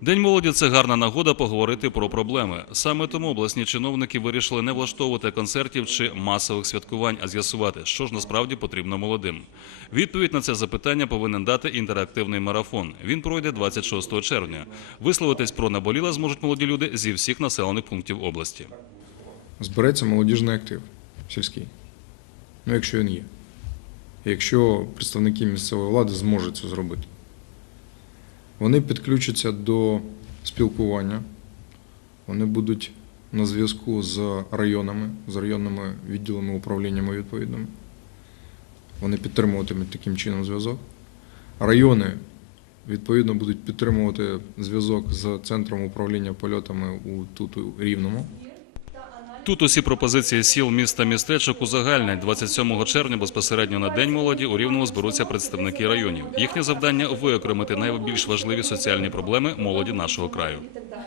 День молоді це гарна нагода поговорити про проблеми. Саме тому обласні чиновники вирішили не влаштовувати концертів чи масових святкувань, а з'ясувати, що ж насправді потрібно молодим. Відповідь на це запитання повинен дати інтерактивний марафон. Він пройде 26 червня. Висловитись про наболіле зможуть молоді люди зі всіх населених пунктів області. збереться молодіжний актив сільський. Ну, якщо він є. Якщо представники місцевої влади зможуть це зробити. Вони підключаться до спілкування, вони будуть на зв'язку з районами, з районними відділами управліннями відповідними. Вони підтримуватимуть таким чином зв'язок. Райони відповідно будуть підтримувати зв'язок з центром управління польотами у тут у Рівному. Тут усі пропозиції сіл, міста, містечок узагальнять. 27 червня безпосередньо на День молоді у Рівному зберуться представники районів. Їхнє завдання виокремити найбільш важливі соціальні проблеми молоді нашого краю.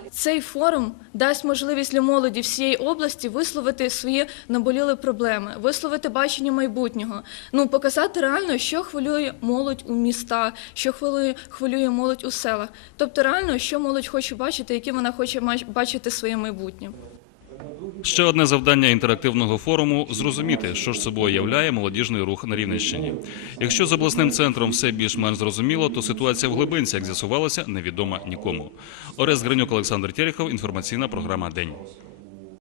Цей форум дасть можливість для молоді всієї області висловити свої наболіли проблеми, висловити бачення майбутнього. Ну показати реально, що хвилює молодь у містах, що хвилює, хвилює молодь у селах. Тобто, реально, що молодь хоче бачити, яке вона хоче бачити своє майбутнє. Ще одне завдання інтерактивного форуму зрозуміти, що ж собою являє молодіжний рух на Рівненщині. Якщо з обласним центром все більш-менш зрозуміло, то ситуація в глибинці, як з'ясувалося, невідома нікому. Орест Гринюк, Олександр Терехов, інформаційна програма День.